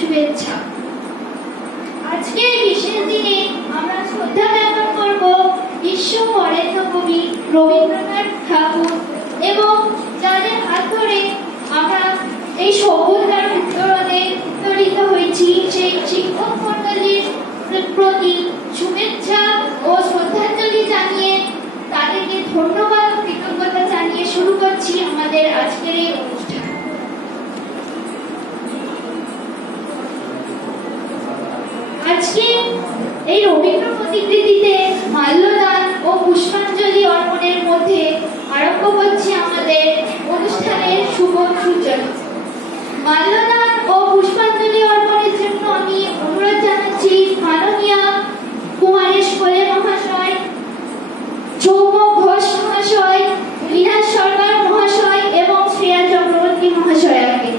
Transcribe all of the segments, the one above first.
শুভেচ্ছা। আজকে বিশেষ দিনে আমরা শ্রদ্ধা জ্ঞাপন করব বিশ্ব বরেণ্য কবি রবীন্দ্রনাথ ঠাকুর এবং যাদের হাত ধরে আমরা এই সভ্যতার উত্তরিত হয়েছি সেই শিক্ষক মণ্ডলীর প্রতি শুভেচ্ছা ও শ্রদ্ধাঞ্জলি জানিয়ে তাদেরকে ধন্যবাদ ও কৃতজ্ঞতা জানিয়ে শুরু করছি আমাদের আজকের এই অনুষ্ঠান। আজকে এই রবীন্দ্র প্রতিকৃতিতে মাল্যদান ও পুষ্পাঞ্জলি অর্পণের মধ্যে আরম্ভ করছি আমাদের অনুষ্ঠানের শুভ সূচনা। মাল্যদান ও পুষ্পাঞ্জলি অর্পণের জন্য আমি অনুরোধ জানাচ্ছি মাননীয় কুমারেশ কোলে মহাশয়, সৌম্য ঘোষ মহাশয়, বিনাশ সরকার মহাশয় এবং শ্রেয়া চক্রবর্তী মহাশয়াকে।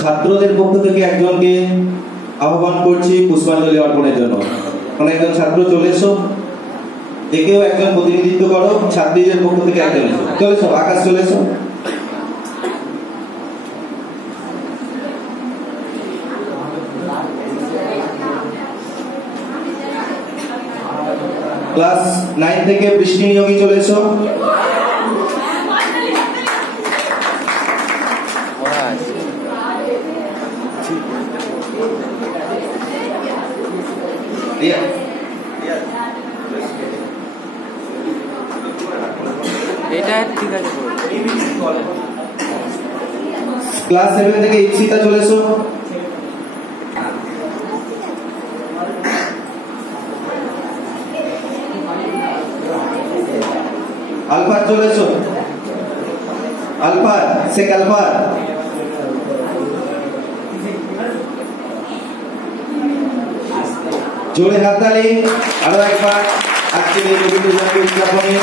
ছাত্রদের পক্ষ থেকে একজনকে আহ্বান করছি পুষ্পাঞ্জলি অর্পণের জন্য। কোন একজন ছাত্র চলে এসো, একেও একজন প্রতিনিধিত্ব করো। ছাত্রীদের পক্ষ থেকে একজন এসো, চলে এসো, আকাশ চলে এসো। ক্লাস 9 থেকে বৃষ্টি নিয়োগী চলে এসো। ক্লাস 7 থেকে ইপসিতা চলে এসো। আলফা চলে এসো, আলফা শেখ আলফা। জোরে হাততালি আরো একবার। আজকের এই রবীন্দ্র জয়ন্তী উদযাপনে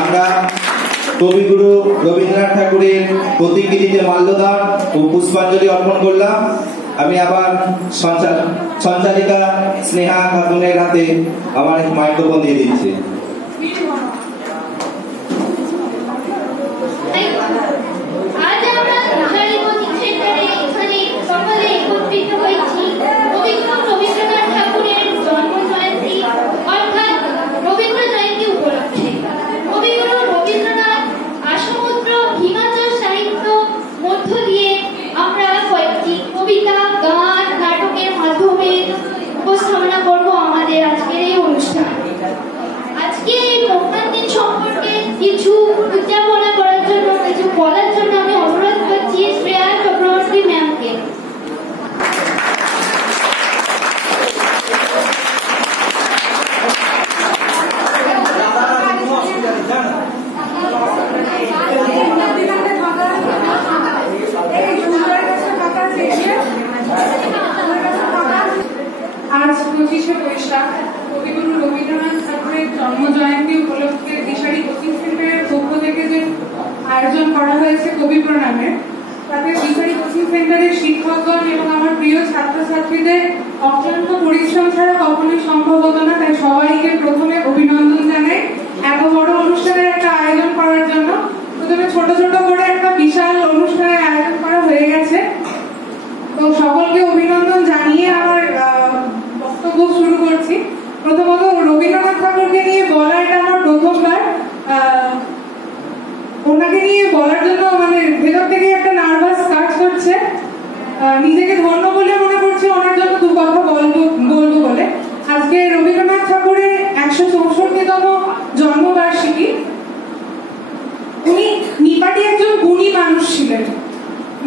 আমরা কবিগুরু রবীন্দ্রনাথ ঠাকুরের প্রতিকৃতিতে মাল্যদান ও পুষ্পাঞ্জলি অর্পণ করলাম। আমি আবার সঞ্চালিকা স্নেহা খাতুনের হাতে আমার মাইক্রোফোন দিয়ে দিচ্ছি। উপস্থাপনা করব আমাদের আজকের এই অনুষ্ঠান। আয়োজন করা হয়েছে কবি প্রণামের, তাতে বিহারি কোচিং সেন্টারের শিক্ষকগণ এবং আমার প্রিয় ছাত্রছাত্রীদের অত্যন্ত পরিশ্রম ছাড়া কখনোই সম্ভব হতো না। তাই সবাইকে প্রথমে অভিনন্দন জানাই এত বড় অনুষ্ঠানের একটা আয়োজন করার জন্য। প্রথমে ছোট ছোট করে একটা বিশাল অনুষ্ঠানের আয়োজন করা হয়ে গেছে, তো সকলকে অভিনন্দন জানিয়ে আমার বক্তব্য শুরু করছি। প্রথমত রবীন্দ্রনাথ ঠাকুরকে নিয়ে বলা এটা আমার প্রথমবার। ওনাকে নিয়ে বলার জন্য মানে ভেতর থেকে একটা নার্ভাস কাজ করছে। নিজেকে ধন্য বলে মনে করছে ওনার জন্য দু কথা বলবো বলে। আজকে রবীন্দ্রনাথ ঠাকুরের 164তম জন্মবার্ষিকী। উনি নিপাটি একজন গুণী মানুষ ছিলেন,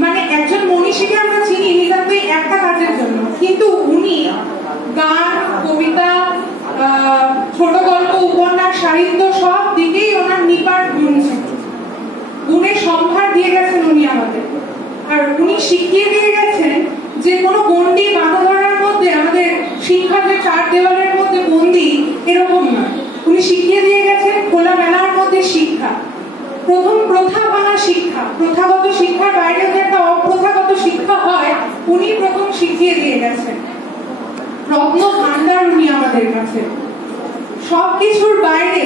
মানে একজন মনীষীকে আমরা চিনি নিতান্তই একটা কাজের জন্য, কিন্তু উনি গান, কবিতা, ছোট গল্প, উপন্যাস, সাহিত্য সব দিকেই ওনার নিপাট গুণ ছিল। গুণের সম্ভার দিয়ে গেছেন উনি আমাদের। আর উনি শিখিয়ে দিয়ে গেছেন যে কোনো গণ্ডি বাঁধা ধরার মধ্যে আমাদের শিক্ষা যে চার দেওয়ালের মধ্যে বন্দি এরকম নয়। উনি শিখিয়ে দিয়ে গেছেন খোলা মেলার মধ্যে শিক্ষা। প্রথম প্রথা ভাঙা শিক্ষা, প্রথাগত শিক্ষার বাইরে যে একটা অপ্রথাগত শিক্ষা হয় উনি প্রথম শিখিয়ে দিয়ে গেছেন। রত্ন ভান্ডার উনি আমাদের কাছে। সবকিছুর বাইরে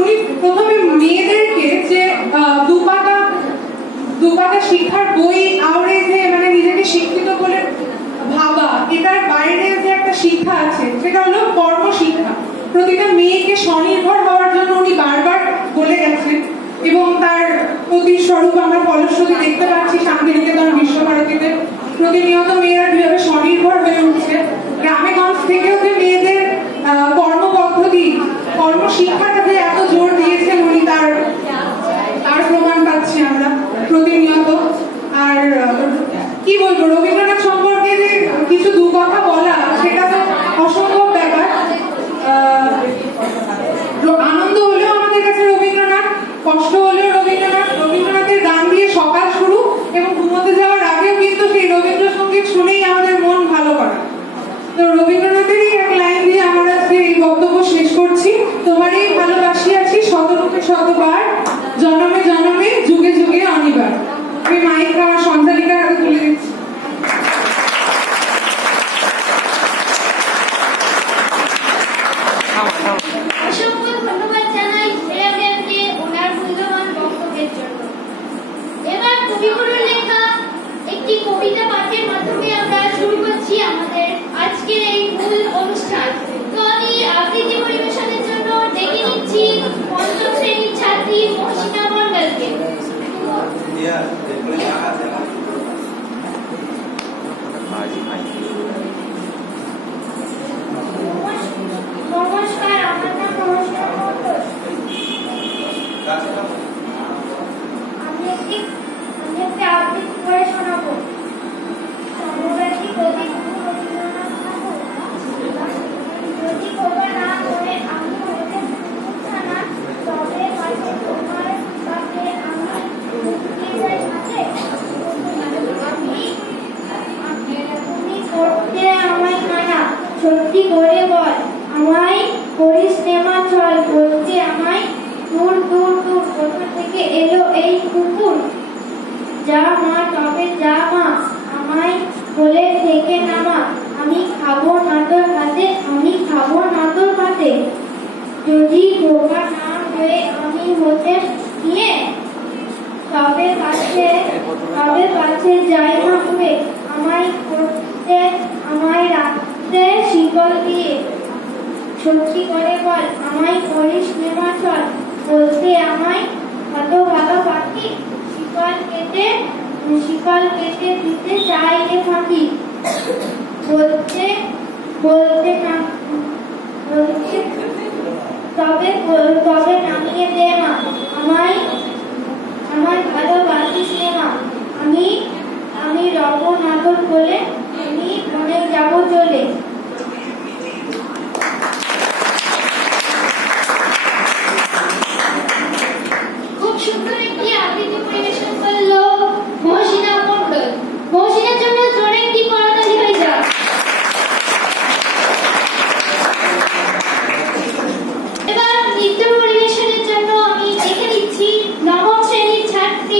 উনি প্রথমে মেয়েদেরকে যে দুপাতা শিক্ষার বই আওড়ে যে মানে নিজেকে শিক্ষিত বলে ভাবা, এটার বাইরে যে একটা শিক্ষা আছে সেটা হলো কর্মশিক্ষা। প্রতিটা মেয়েকে স্বনির্ভর হওয়ার জন্য উনি বারবার বলে গেছেন এবং তার প্রতিস্বরূপ আমরা ফলশ্রুতি দেখতে পাচ্ছি শান্তিনিকেতন বিশ্বভারতীতে। প্রতিনিয়ত মেয়েরা কিভাবে স্বনির্ভর হয়ে উঠছে। গ্রামে গঞ্জ থেকেও যে মেয়েদের কর্মপদ্ধতি, কর্মশিক্ষাটাকে এত জোর দিয়েছেন উনি, তার প্রমাণ পাচ্ছি আমরা প্রতিনিয়ত। আর কি বলবো, রবীন্দ্রনাথ সম্পর্কে যে কিছু দু কথা বলা সেটা তো অসম্ভব ব্যাপার। আনন্দ হলেও আমাদের কাছে রবীন্দ্রনাথ, কষ্ট হলেও রবীন্দ্রনাথ। রবীন্দ্রনাথের গান দিয়ে সকাল শুরু এবং ঘুমোতে যাওয়ার আগেও কিন্তু সেই রবীন্দ্রসঙ্গীত শুনেই আমাদের মন ভালো করা। তো রবীন্দ্রনাথেরই এক লাইন দিয়ে আমরা এই বক্তব্য শেষ করছি। তোমারই ভালোবাসি আছি শতরূপে শতবার, জনমে জনমে যুগে যুগে অনিবার। আমি মাইক আমার সঞ্চালিকার হাতে তুলে দিচ্ছি। অসংখ্য ধন্যবাদ জানাই ম্যাডামকে ওনার মূল্যবান বক্তব্যের জন্য। এবার কবিগুরুর লেখা একটি কবিতা পাঠের মাধ্যমে আমরা শুরু করছি আমাদের আজকের এই মূল অনুষ্ঠান। তো আমি আবৃত্তি পরিবেশনের জন্য ডেকে নিচ্ছি পঞ্চম শ্রেণীর ছাত্রী মহসিনা মণ্ডলকে। নমস্কার, আমার নাম মহসিনা মণ্ডল। আমি একটি আবৃত্তি করে শোনাবো। সমব্যথী কবিগুরু রবীন্দ্রনাথ ঠাকুর। যদি খোকা না করে আমি হতে না, তবে হয়তো তোমার কাছে আমি লুকিয়ে যাই মাঝে। তুমি করতে আমায় মানা, সত্যি করে বল আমায় করিস নেমা চল। বলতে আমায় দূর দূর দূর কোথা থেকে এলো এই কুকুর। যা মা তবে যা মা, আমায় বলে থেকে নামা। আমি খাবো না তোর হাতে, আমি খাবো না তোর হাতে। যদি খোকা না হয়ে আমি হতে নিয়ে, তবে কাছে যাই না উড়ে। আমায় করতে আমায় রাখতে শিকল দিয়ে। সত্যি করে বল আমায় করিস নেমা চল। বলতে আমায় কত ভালো পাখি। শিকল কেটে দিতে চাই রে ফাঁকি। বলতে না বলতে তবে নামিয়ে দে মা। আমার ভালোবাসিস নে মা। আমি রব নাগর বলে আমি মনে যাব চলে। খুব সুন্দর একটি আবৃত্তি পরিবেশন করলো মহসিনা মণ্ডল। মহসিনার জন্য জোরে একটি করতালি হয়ে যাক। এবার নৃত্য পরিবেশনের জন্য আমি দেখে দিচ্ছি নবম শ্রেণীর ছাত্রী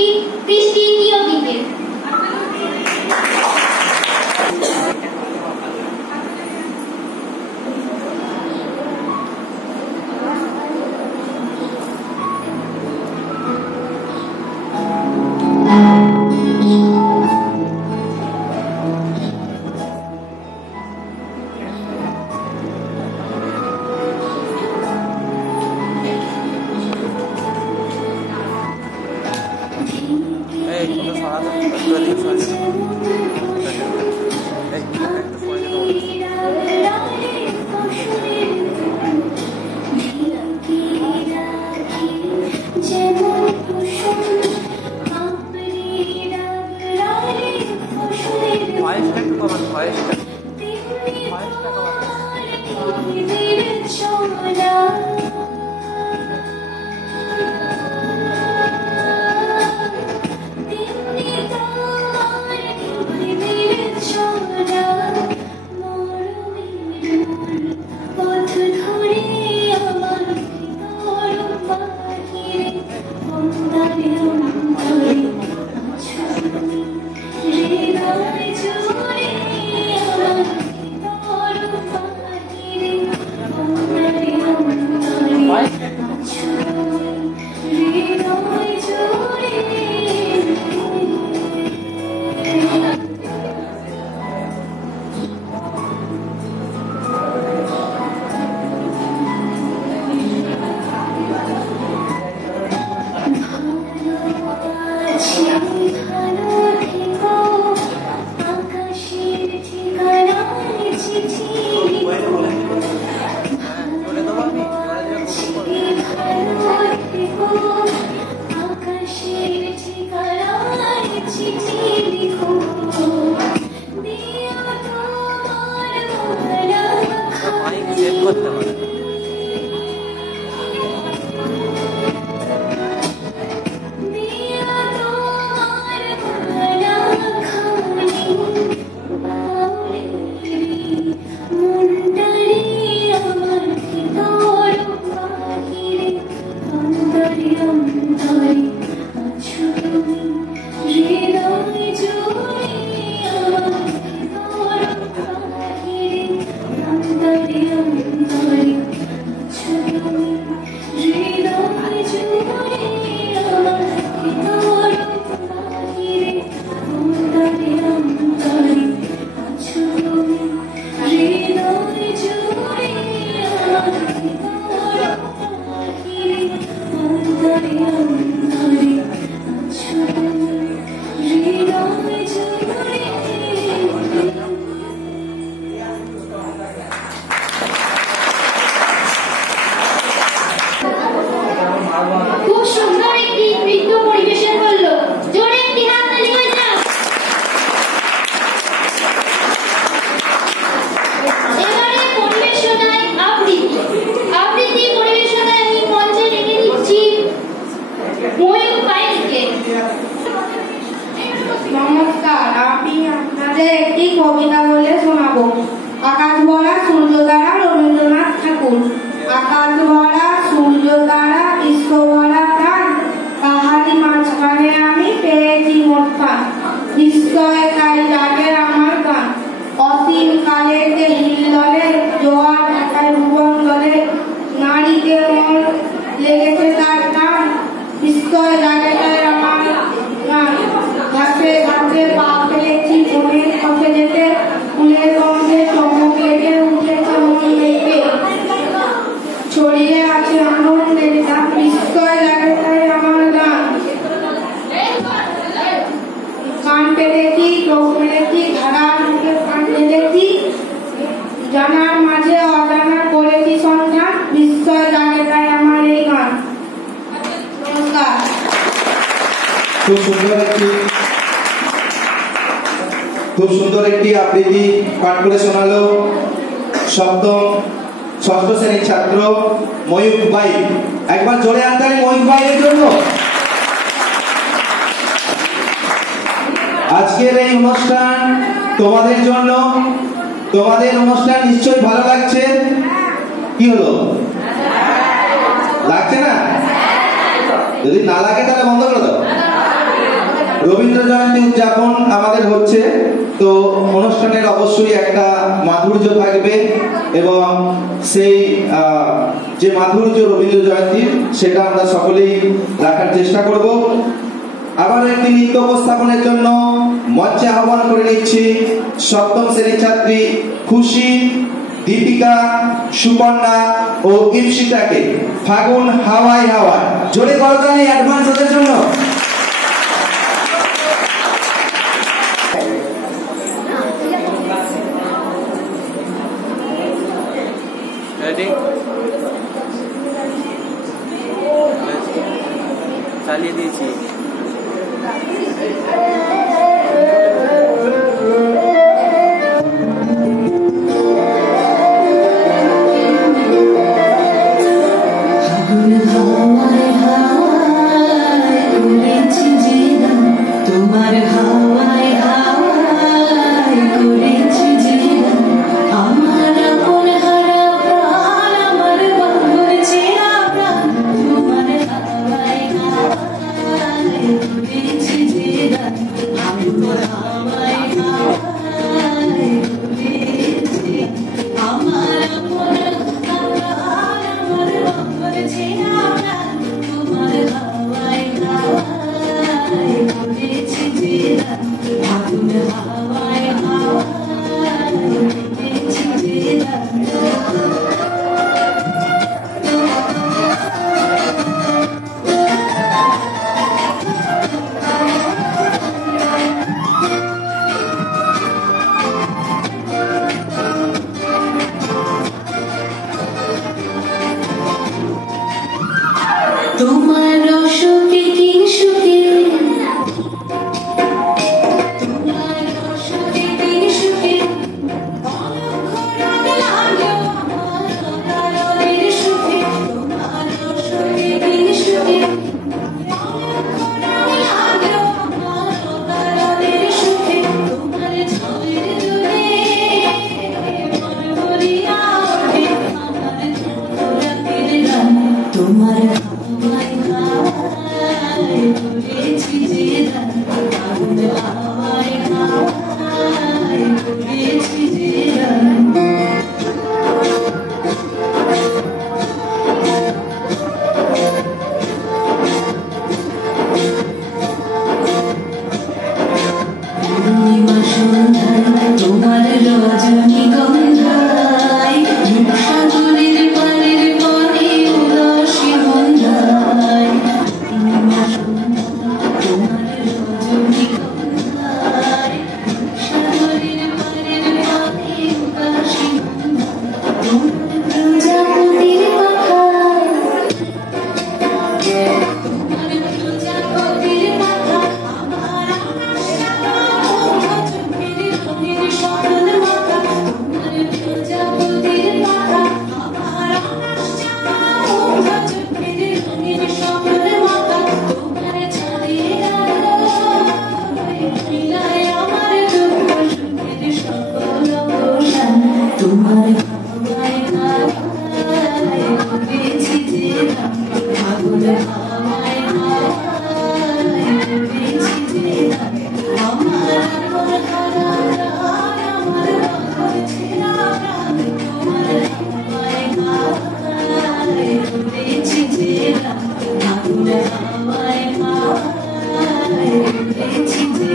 খুব সুন্দর একটি আবৃত্তি পাঠ করে শোনালো ষষ্ঠ শ্রেণীর ছাত্র ময়ূক ভাই। একবার জোরে হাততালি ময়ূক ভাইয়ের জন্য। আজকের এই অনুষ্ঠান তোমাদের জন্য, তোমাদের অনুষ্ঠান নিশ্চয়ই ভালো লাগছে। কি হলো, লাগছে না? যদি না লাগে তাহলে বন্ধ করে দাও। রবীন্দ্র জয়ন্তী উদযাপন আমাদের হচ্ছে, তো অনুষ্ঠানের অবশ্যই একটা মাধুর্য থাকবে এবং সেই যে মাধুর্য রবীন্দ্র জয়ন্তীর সেটা আমরা সকলেই রাখার চেষ্টা করব। আবার একটি নৃত্য উপস্থাপনের জন্য মঞ্চে আহ্বান করে নিচ্ছি সপ্তম শ্রেণীর ছাত্রী খুশি, দীপিকা, সুকন্যা ও ইপসিতাকে। ফাগুন হাওয়ায় হাওয়ায়, জোরে করতালি অ্যাডভান্স ওদের জন্য। তোমার হাওয়ায় হাওয়ায় করেছি যে আমার আপন হারা প্রাণ, আমার বন্ধুর চেনা প্রাণ, তোমার হাওয়ায় হাওয়ায় করেছি যে আমার হাওয়ায় হাওয়ায় করেছি আমার আপন হারা প্রাণ, আমার বন্ধুর চেনা প্রাণ, তোমার হাওয়ায় হাওয়ায় করেছি যে আগুন হাওয়ায় হাওয়ায় করেছি যে তোমার সুখে কিং সুখে তোমার সুখে কিং সুখে অলক্ষ রাগ লাগলো আমার কারণের সুখে তোমার সুখে কিং সুখে অলক্ষ রাগ লাগলো আমার কারণের সুখে তোমার ঝড়ের দূরে মন ভরিয়া ওঠে আমার রাতের গান তোমার হাওয়ায় হাওয়ায় করেছি যে আগুন হাওয়ায় হাওয়ায় করেছি যে পূর্ণিমা সন্ধ্যায় তোমার রজনীগন্ধায় সাগরের পারের পানে উদাসী মন্দায় পূর্ণিমা সন্ধ্যায় তোমার রজনীগন্ধায় সাগরের পারের পানে উদাসী মন্দায় প্রজাপতির পাখায় তোমার প্রজাপতির পাখা আমার আকাশ চোখের রঙের স্বপ্ন মাখা তোমার প্রজাপতির পাখা আমার আকাশ চোখের রঙের স্বপ্ন মাখা তোমার ছাদের আলোয় মিলায় আমার দুঃখ সুখের সকল অবসান তোমার হাওয়ায় হাওয়ায় করেছি যে আগুন হাওয়ায় হাওয়ায় করেছি যে আমার আপন হারা প্রাণ, আমার বন্ধুর চেনা প্রাণ, তোমার হাওয়ায় হাওয়ায় করেছি যে আগুন হাওয়ায় হাওয়ায় করেছি যে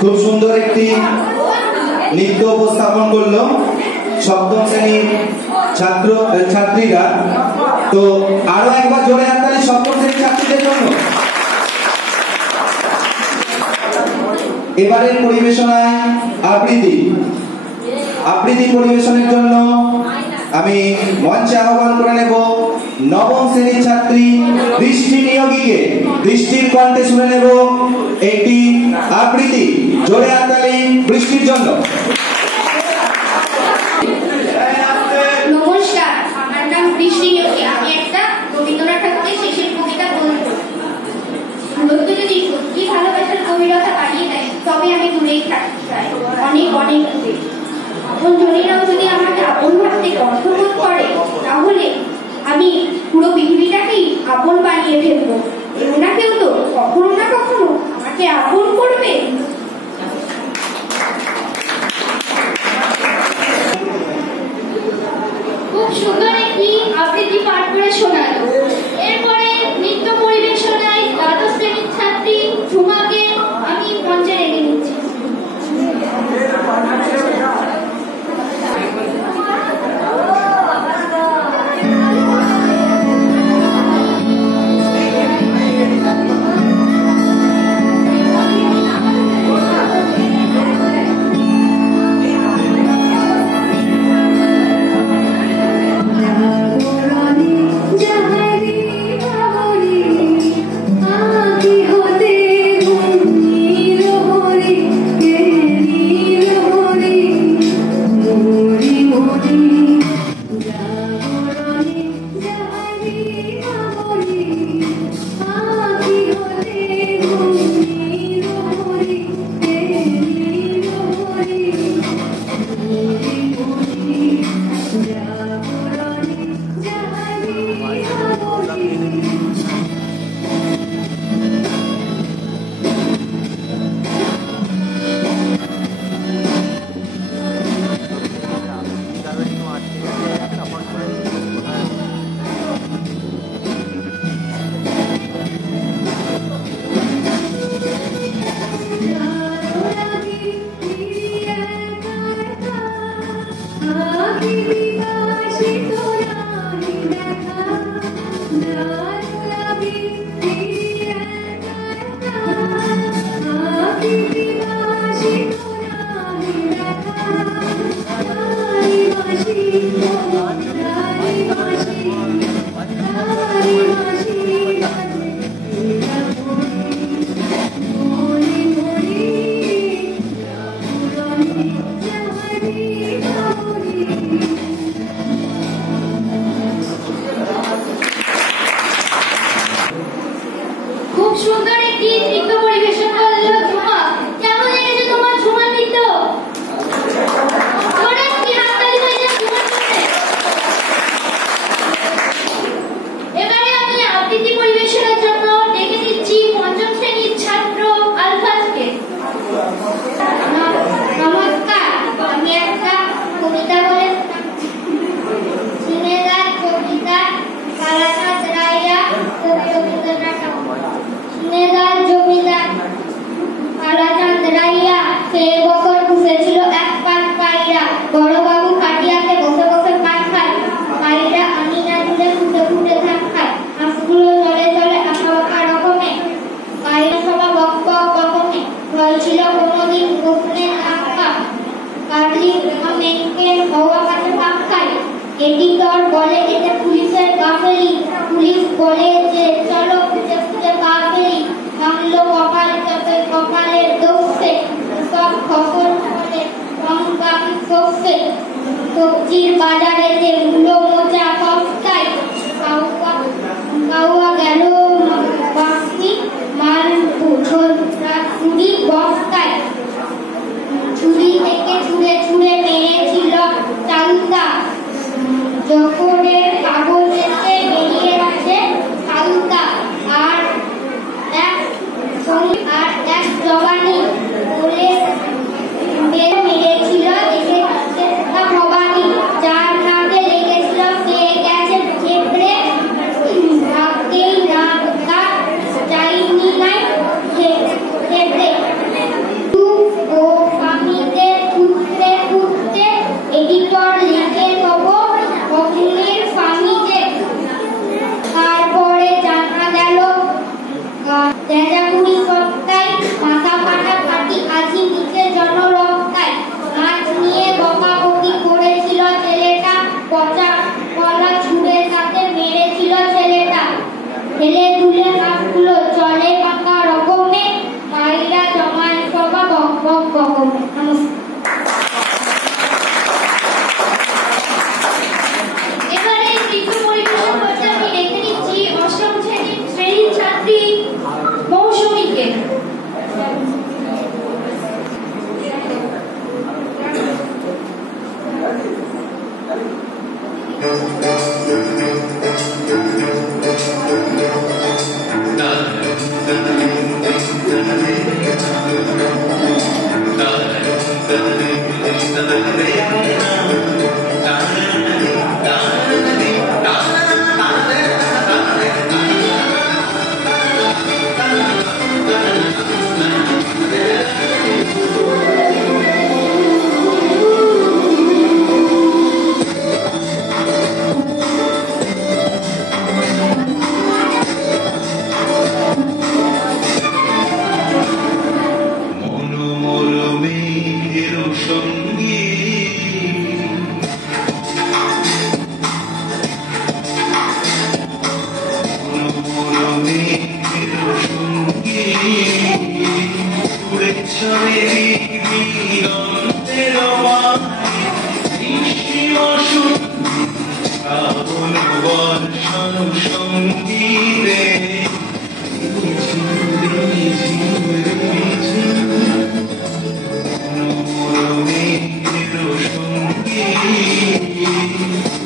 খুব সুন্দর একটি নৃত্য উপস্থাপন করলো সপ্তম শ্রেণীর ছাত্রীরা। তো আরো একবার জোরে হাততালি সপ্তম শ্রেণীর ছাত্রীদের জন্য। এবারের পরিবেশনায় আবৃত্তি পরিবেশনের জন্য আমি মঞ্চে আহ্বান করে নেব নবম শ্রেণীর ছাত্রী বৃষ্টি নিয়োগীকে। বৃষ্টির কণ্ঠে শুনে নেব একটি আবৃত্তি। জোরে হাততালি বৃষ্টির জন্য। নমস্কার, আমার নাম বৃষ্টি নিয়োগী। আমি একটা রবীন্দ্রনাথ ঠাকুরের শেষের কবিতা বলবো। দূরত্ব যদি সত্যি ভালোবাসার গভীরতা বাড়িয়ে দেয় তবে আমি দূরেই থাকতে চাই, অনেক অনেক দূরে। আপন জনেরাও যদি আমাকে আপন ভাবতে গর্ববোধ করে তাহলে আমি পুরো পৃথিবীটাকেই আপন বানিয়ে ফেলবো। কেউ না কেউ তো কখনো না কখনো আমাকে আপন করবে। খুব সুন্দর একটি আবৃত্তি পাঠ করে শোনালো। এরপরে নৃত্য পরিবেশনায় দ্বাদশ শ্রেণীর ছাত্রী ঝুমাকে আমি মঞ্চে রেখে নিচ্ছি। জাহারি খুব সুন্দর একটি নৃত্য পরিবেশন করলো ঝুমা। কেমন লেগেছে তোমার ঝুমা নৃত্য? জোরে একটি হাততালি হয়ে যাক ঝুমার জন্য। এবারে আমি আবৃত্তি পরিবেশনের জন্য ডেকে দিচ্ছি পঞ্চম শ্রেণীর ছাত্র আলফাজকে। নমস্কার, আমি একটা কবিতা বলে সিনেদার কবিতা কালাচাঁদ রায়রা কবি রবীন্দ্রনাথ ঠাকুর। সিনেদার জমিদার কালাচাঁদ রায়রা সে বছর বসেছিল এক পাট পায়রা, বড়বাবু কাটিয়াতে বসে বসে পাট খায়, পায়রা আমিনা জুড়ে ফুটে ফুটে ধান খায়, হাঁসগুলো চলে চলে আঁকা বাঁকা রকমে, পায়রা সবা বক বক বকমে, হয়েছিল কোনোদিন প্রশ্নের আঁকা, কাটলি মেঘকে হওয়া কাছে পাক খায়। এডিটর বলে এতে পুলিশের গাফেলি, পুলিশ বলে যে চলো খুঁজে খুঁজে পা ফেলি, ভাঙলো কপাল চাপে কপালের দোষে, সব ফসল ফলে কম বাকি শস্যে, সবজির বাজারে যে মূলো মোচা সস্তায়, কাউয়া গেল বাসি মাল চুরি বস্তায়, চুরি থেকে ছুঁড়ে ছুঁড়ে মেরেছিল চালতা, যখনের কাগজেতে বেরিয়ে আসে খালতা, আর এক জবানি বলে মেরেছিল এসে ভবানী, যার নাকে লেগেছিল সে গেছে ঠেপড়ে, ভাবতেই না তার চাইনি নাই ঠেপড়ে, ও স্বামীদের খুঁজতে খুঁজতে এডিটর লিখে দেব অগ্নির স্বামীকে। তারপরে জানা গেল তেজাপুরি সপ্তায় মাথা ফাটা কাটি আজি নিচে জনরক্তায়, মাছ নিয়ে বকাবকি করেছিল ছেলেটা, পচা কলা ছুঁড়ে তাতে মেরেছিল ছেলেটা, ছেলে তুলে হাতগুলো চলে পাকা রকমে, পায়রা জমায় সবা বক বক বকমে। নমস্কার। এবারে নৃত্য পরিবেশন করতে আমি ডেকে নিচ্ছি অষ্টম শ্রেণীর ছাত্রী মৌসুমীকে।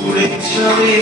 Uড়ে চলে